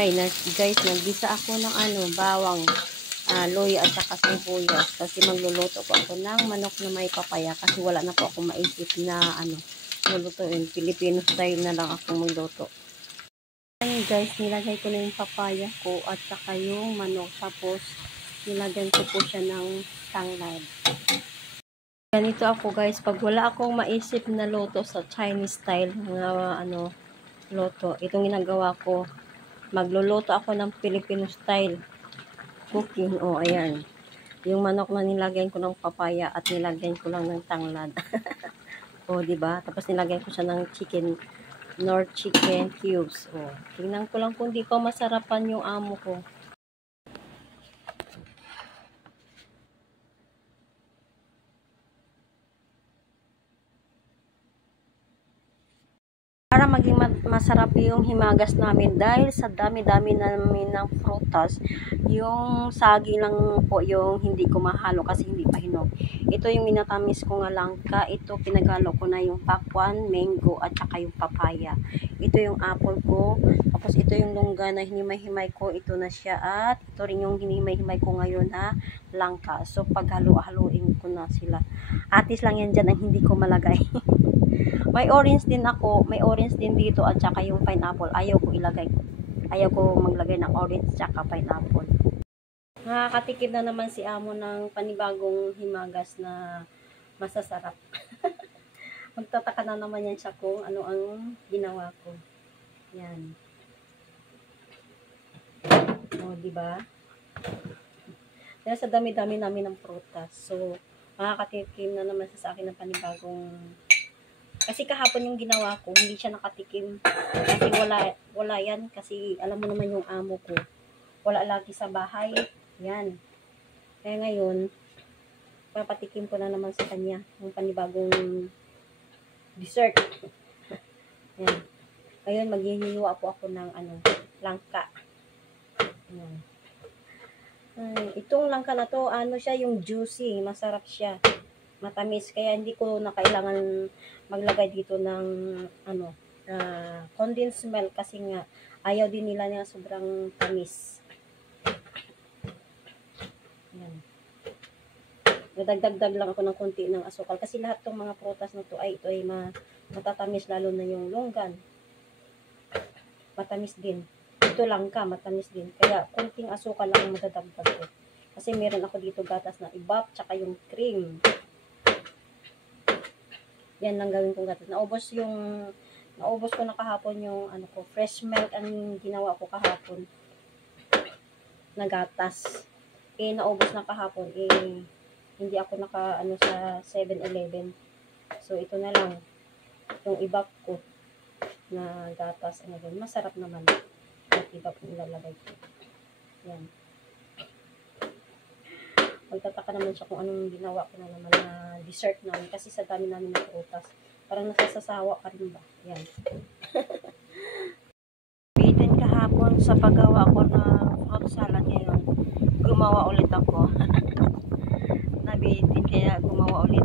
Guys, naggisa ako ng bawang, luya at saka sibuyas kasi magluluto ko ako ng manok na may papaya kasi wala na po ako maisip na lulutuin. Filipino style na lang ako magluto. Ayan guys, nilagay ko na yung papaya ko at saka yung manok, tapos nilagyan ko po siya ng tanglad. Ganito ako guys, pag wala akong maisip na luto sa Chinese style na luto, itong ginagawa ko. Magluluto ako ng Filipino style cooking. Ayan. Yung manok na nilagyan ko ng papaya at nilagyan ko lang ng tanglad. Diba? Tapos nilagyan ko siya ng Nor chicken cubes. Tingnan ko lang kung di pa masarapan yung amo ko. Para maging masarap yung himagas namin dahil sa dami-dami namin ng prutas, yung saging lang po yung hindi ko mahalo kasi hindi pa hinog. Ito yung minatamis ko nga langka, ito pinagalo ko na yung pakwan, mango at saka yung papaya. Ito yung apple ko, tapos ito yung longga na hinimay-himay ko, ito na siya, at ito rin yung hinimay-himay ko ngayon na langka. So paghalo-haluin ko na sila. Atis lang yan dyan ang hindi ko malagay. May orange din ako, may orange din dito at saka yung pineapple. Ayaw ko maglagay ng orange at saka pineapple. Nakakatikim na naman si amo ng panibagong himagas na masasarap. Magtataka na naman yan siya kung ano ang ginawa ko. Yan. Diba? Dahil sa dami-dami namin ng prutas. So, makakatikim na naman sa akin ng panibagong. Kasi kahapon yung ginawa ko, hindi siya nakatikim. Kasi wala yan. Kasi alam mo naman yung amo ko. Wala lagi sa bahay. Yan. Kaya ngayon, papatikim ko na naman sa kanya yung panibagong dessert. Yan. Ngayon, maghihiwa po ako ng langka. Yan. Itong langka na to, siya yung juicy. Masarap siya. Matamis, kaya hindi ko na kailangan maglagay dito ng condensed milk kasi nga ayaw din nila niya sobrang tamis. Yan. Nadagdag lang ako ng konti ng asukal kasi lahat ng mga prutas na to ay matatamis, lalo na yung longgan. Matamis din. Ito langka, matamis din. Kaya konting asukal lang ang madadagdag ko. Kasi meron ako dito gatas na ibap, tsaka yung cream. Yan lang gawin kong gatas. Naubos ko na kahapon yung fresh milk ang ginawa ko kahapon na gatas. Naubos na kahapon. Hindi ako sa 7-Eleven. So, ito na lang. Yung ibap ko na gatas. Masarap naman. At ibap ko ilalagay ko. Yan. Magtataka naman siya kung anong ginawa ko na naman na dessert namin kasi sa dami namin ng prutas. Parang nasasawa ka rin ba? Yan. Bitin kahapon sa paggawa ko ng fruit salad ngayon. Gumawa ulit ako. Nabitin kaya gumawa ulit.